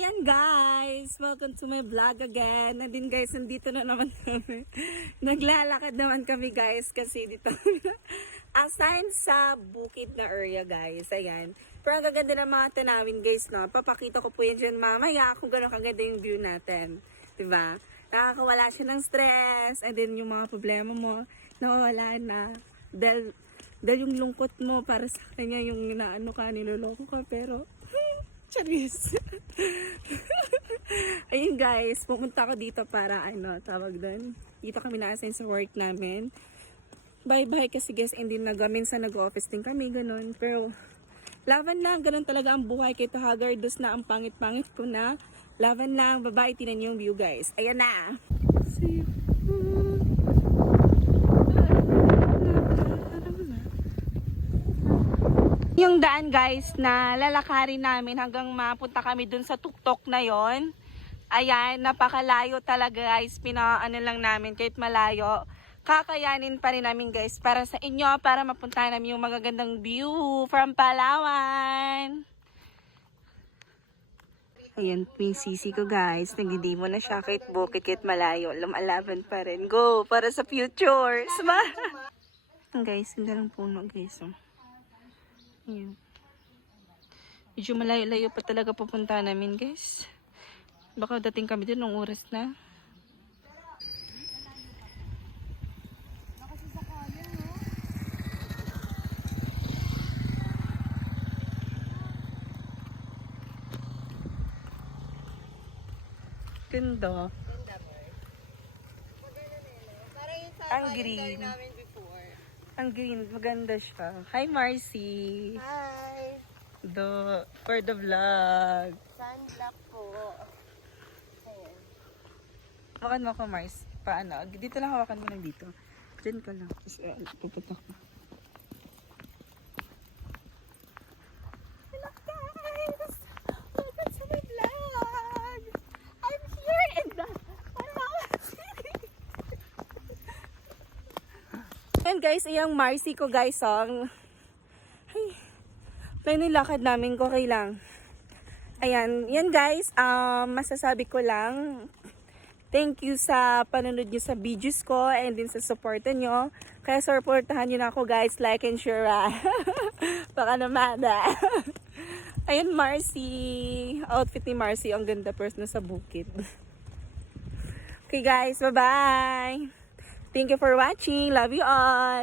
Ayan guys, welcome to my vlog again. And then guys, nandito na naman kami. Naglalakad naman kami guys kasi dito assign sa bukid na area guys. Ayan. Pero ang gaganda ng mga tanawin guys, no? Papakita ko po yan dyan mamaya kung gano'ng kaganda yung view natin. Diba? Nakakawala siya ng stress. And then yung mga problema mo, nawawala na. Dahil yung lungkot mo para sa kanya yung inaano ka, niloloko ka. Pero charis. Ayun guys, pumunta ako dito para tawag doon. Dito kami na-assign sa work namin. Bye-bye kasi guys, hindi minsan nag-office din kami, ganun. Pero laban lang, ganun talaga ang buhay. Kahit hagardos na ang pangit-pangit ko na. Laban lang, babae, tinan yung view guys. Ayan na. See you. Yung daan guys na lalakarin namin hanggang mapunta kami dun sa tuktok na yon. Ayan, napakalayo talaga guys. Pinaano lang namin kahit malayo. Kakayanin pa rin namin guys para sa inyo, para mapunta namin yung magagandang view from Palawan. Ayan po yung sisi ko guys. Nagdidimo na siya kahit bukit, kahit malayo. Lumalaban pa rin. Go! Para sa future. Guys, hindi lang puno guys. Oh. Ayan. Medyo malayo-layo pa talaga pupunta namin guys. Baka dating kami din ng oras na. Ganda. Ang green. Ang green, maganda siya. Hi Marcy. Hi! For the vlog. Sunblock po. Ayan. Hawakan mo ako Mars. Paano? Dito lang hawakan mo lang dito. Diyan ka lang. Pupunta ko. Hello guys! Welcome to my vlog! I'm here in the Palawan City! Ayan guys, iyang Marcy ko guys. Ay, tayo nilakad namin ko lang. Ayan, yan guys, masasabi ko lang, thank you sa panonood nyo sa videos ko and din sa supportan nyo. Kaya supportahan nyo na ako guys, like and share. Baka naman. Ayan Marcy, outfit ni Marcy, ang ganda first na sa bukid. Okay guys, bye-bye! Thank you for watching. Love you all.